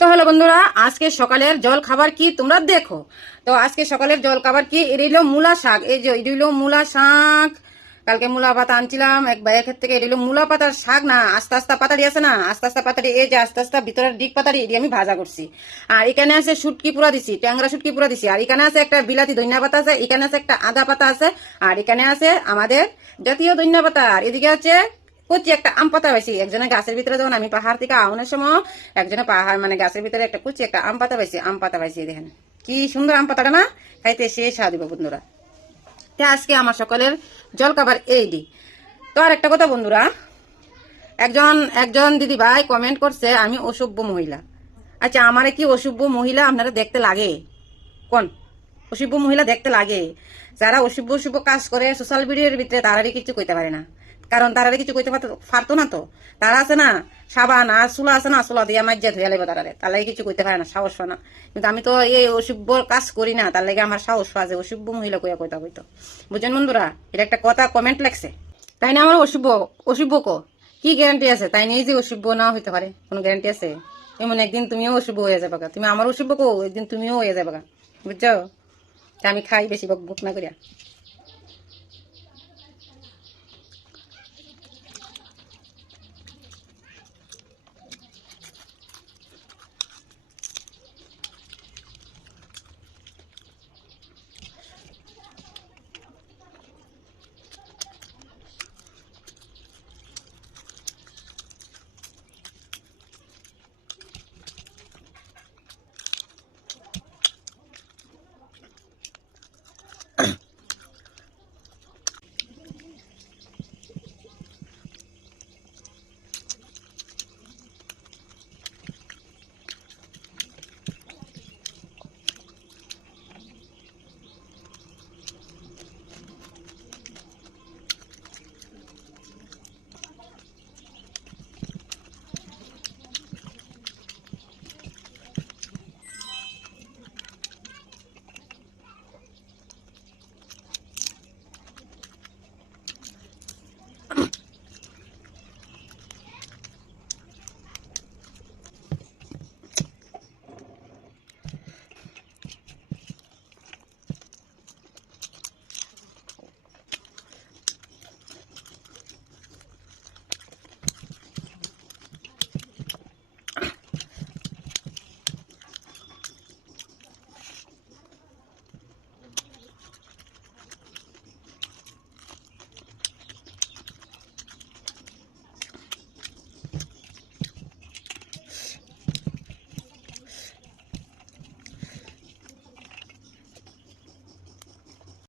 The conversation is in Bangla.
তো হলো বন্ধুরা, আজকে সকালের জল খাবার কি তোমরা দেখো? তো আজকে সকালের জল খাবার কি? এটা হলো মূলা শাক। এই যে এটা হলো মূলা শাক। কালকে মূলা পাতা আনছিলাম, এক ভাইয়ের ক্ষেত্রে থেকে এটা হলো মূলা পাতার শাক না, আস্তে আস্তে পাতাড়ি আছে না, আস্তে আস্তে পাতাড়ি এই যে আস্তে আস্তে ভিতরের দিক পাতাড়ি এটি আমি ভাজা করছি। আর এখানে আছে শুটকি পুরা দিছি, ট্যাংরা শুটকি পুরা দিছি। আর এখানে আছে একটা বিলাতি ধনিয়া পাতা আছে, এখানে আছে একটা আদা পাতা আছে, আর এখানে আছে আমাদের জাতীয় ধনিয়া পাতা। আর এদিকে আছে কচি একটা আম পাতা পাইছি। একজনের গাছের ভিতরে যখন আমি পাহাড় থেকে আউনের সময়, একজনে পাহাড় মানে গাছের ভিতরে একটা কুচি একটা আম পাতা পাইছি, আম পাতা পাইছি, দেখেন। কি সুন্দর আম পাতাটা না? খাইতে সে দিব বন্ধুরা। তা আজকে আমার সকলের জল খাবার এই দি তো আর একটা কথা, বন্ধুরা। একজন একজন দিদি ভাই কমেন্ট করছে, আমি অসভ্য মহিলা। আচ্ছা আমারে কি অসভ্য মহিলা আপনারা দেখতে লাগে? কোন? অসভ্য মহিলা দেখতে লাগে? যারা অসভ্য অসভ্য কাজ করে সোশ্যাল মিডিয়ার ভিতরে তারারই কিছু কইতে পারে না। কারণ তারারে কিছু কইতে পারতো পারতো না তো। তারা আছে না, সাবান আর চুলা আছে না, চুলা দিয়ে আমার যে লাগবে তারারে। তার লাগে কিছু কইতে পারে না, সাহস হয় না। কিন্তু আমি তো এই অসভ্য কাজ করি না, তার লাগে আমার সাহস পাওয়া যায় অসভ্য মহিলা কইয়া কইতা কইতো বুঝছেন বন্ধুরা? এটা একটা কথা কমেন্ট লাগছে তাই না আমার অসভ্য? অসভ্য কো? কি গ্যারান্টি আছে? তাই নিয়ে যে অসভ্য না হইতে পারে। কোনো গ্যারান্টি আছে? এমন একদিন তুমিও অসভ্য হয়ে যাবে তুমি আমার অসভ্য কো? একদিন তুমিও হয়ে যাবে বুঝছ? আমি খাই বেশি বুক না করিয়া।